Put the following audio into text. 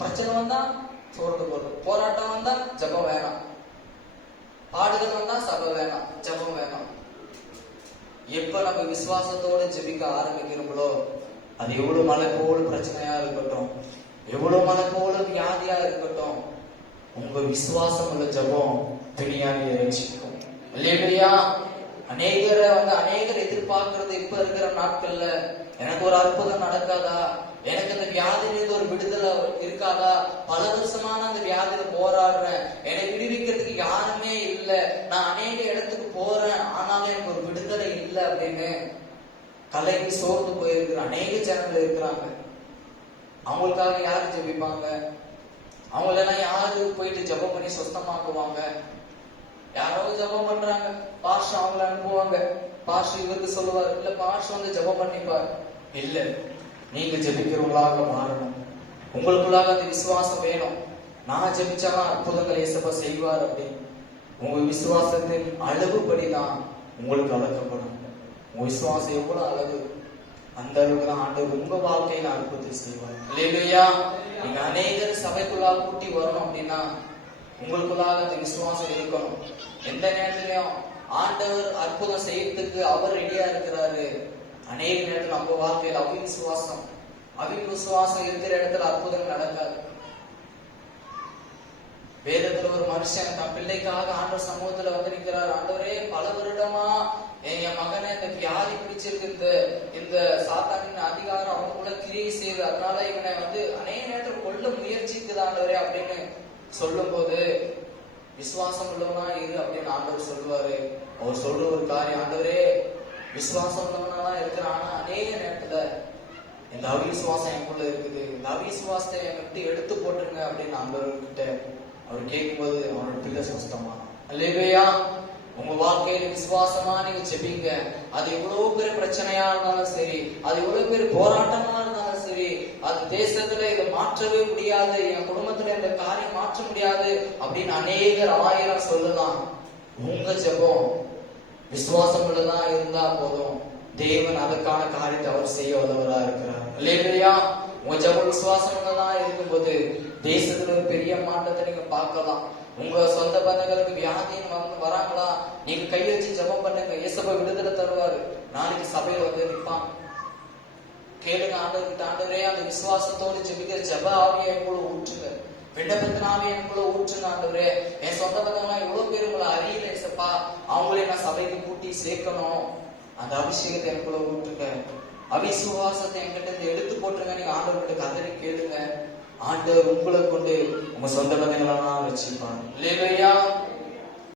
பிரச்சனை வந்தா சோர்ந்து போடுறது, போராட்டம் வந்தா ஜபம் வேணாம், பாடுகள் வந்தா சபை வேணாம், ஜபம் வேணாம். எப்ப நம்ம விசுவாசத்தோட ஜெபிக்க ஆரம்பிக்கிறோங்களோ, அது எவ்வளவு மலை போல பிரச்சனையா இருக்கட்டும், எவ்வளவு மலை போல வியாதியா இருக்கட்டும், உங்க விசுவாசம் உள்ள ஜபம் துணியாவே ரட்சிக்கும். இல்லையா? அநேகர் எதிர்பார்க்கறது இப்ப இருக்கிற நாட்கள்ல, எனக்கு ஒரு அற்புதம் நடக்காதா, எனக்கு அந்த வியாதியிலிருந்து ஒரு விடுதலை இருக்காதா, பல வருஷமான அந்த வியாதியில போராடுறேன், என்னை விடுவிக்கிறதுக்கு யாருமே இல்லை, நான் அநேக இடத்துக்கு போறேன், ஆனாலும் எனக்கு ஒரு விடுதலை இல்லை அப்படின்னு கலைக்கு சோர்ந்து போயிருக்கிற அநேக ஜனங்கள் இருக்கிறாங்க. அவங்களுக்காக யாரு ஜெபிப்பாங்க? அவங்களெல்லாம் யாரு போயிட்டு ஜபம் பண்ணி சொஸ்தமாக்குவாங்க? யாரோ ஜபம் பண்றாங்க, பாஸ்டர் அவங்கள அனுப்புவாங்க, பாஸ்டர் இவருக்கு சொல்லுவார், இல்ல பாஸ்டர் வந்து ஜபம் பண்ணிப்பார். இல்ல, நீங்க ஜெபிக்கிறவங்களாக மாறணும். உங்களுக்குள்ளாக அந்த விசுவாசம் வேணும். நான் ஜெபிச்சாலும் அற்புதங்களை இயேசப்பா செய்வார் அப்படின்னு. உங்க விசுவாசத்தின் அளவுபடிதான் உங்களுக்கு அளக்கப்படும். உங்க விசுவாசம் எவ்வளவு அளவு, அந்த அளவுக்கு தான் ஆண்டவர் உங்க வாழ்க்கையில அற்புதத்தை செய்வார். இல்லையா? நீங்க அநேகர் சபைக்குள்ளாக கூட்டி வரணும் அப்படின்னா உங்களுக்குள்ளாக அந்த விசுவாசம் இருக்கணும். எந்த நேரத்திலையும் ஆண்டவர் அற்புதம் செய்யறதுக்கு அவர் ரெடியா இருக்கிறாரு. அநேக நேரத்தில் நம்ம வாழ்க்கையில் அவிசுவாசம் இருக்கிற இடத்துல அற்புதம் நடக்காது. வேதத்துல ஒரு மனுஷன் தன் பிள்ளைக்காக ஆண்டவர் சமூகத்துல வந்து நிற்கிறார். ஆண்டவரே, பல வருடமா என் மகனை இந்த வியாதி பிடிச்சிருக்கு, இந்த சாத்தானின் அதிகாரம் அவனுக்குள்ள கிரியை செய்யுது, அதனால இவனை வந்து அநேக நேரத்தில் கொல்ல முயற்சிக்குது ஆண்டவரே அப்படின்னு சொல்லும் போது, விசுவாசம் உள்ளவனா இரு அப்படின்னு ஆண்டவர் சொல்லுவாரு. அவர் சொல்ற ஒரு காரியம், ஆண்டவரே விசுவாசம் உள்ளவனா இருக்கிறான், ஆனா அநேக நேரத்துல இந்த அவிசுவாசம் எனக்குள்ள இருக்குது, இந்த அவிசுவாசத்தை என்கிட்ட எடுத்து போட்டுருங்க அப்படின்னு ஆண்டவர்கிட்ட அவர் கேட்கும்போது அவனோட பிள்ளை சுத்தமா. அல்லேலூயா! உங்க வாழ்க்கையில விசுவாசமா நீங்க ஜெபிங்க. அது எவ்வளவு பெரிய பிரச்சனையா இருந்தாலும் சரி, அது எவ்வளவு பெரிய போராட்டமா இருந்தாலும் சரி, அது தேசத்துல இதை மாற்றவே முடியாது, என் குடும்பத்துல இந்த காரியம் மாற்ற முடியாது அப்படின்னு அநேகர் ஆயிரம் சொல்லலாம். உங்க ஜெபம் விசுவாசம் உள்ளதான் இருந்தா போதும், தேவன் அதற்கான காரியத்தை அவர் செய்ய வல்லவரா இருக்கிறார். அல்லேலூயா! உங்க ஜெபம் விசுவாசம் உள்ளதான் இருக்கும்போது தேசத்துல ஒரு பெரிய மாற்றத்தை நீங்க பார்க்கலாம். உங்க சொந்த பந்தங்களுக்கு வியாதின்னு வராங்களா, நீங்க கை வச்சு ஜெபம் பண்ணுங்க, இயேசுவை விடுதலை தருவாரு. நாளைக்கு சபையில வந்து நிற்பான். கேளுங்க ஆண்டவர்கிட்ட, ஆண்டவரே அந்த விசுவாசத்தோடு ஜெபிக்கிற ஜெப ஆவியை எனக்குள்ள ஊற்றுங்க, விண்ணப்பத்தின் ஆவியை எனக்குள்ள ஊற்றுங்க ஆண்டவரே. என் சொந்த பந்தங்களா எவ்வளவு பேர் உங்களை அறியல இயேசப்பா, அவங்களே நான் சபைக்கு கூட்டி சேர்க்கணும், அந்த அபிஷேகத்தை எனக்குள்ள ஊற்றுங்க, அவிசுவாசத்தை என்கிட்ட எடுத்து போட்டுருங்க. நீங்க ஆண்டவர்கிட்ட கதறி கேளுங்க, ஆண்டவர் உங்களை கொண்டு உங்க சொந்த பந்தங்களெல்லாம் வச்சுப்பாங்க. இல்லையா?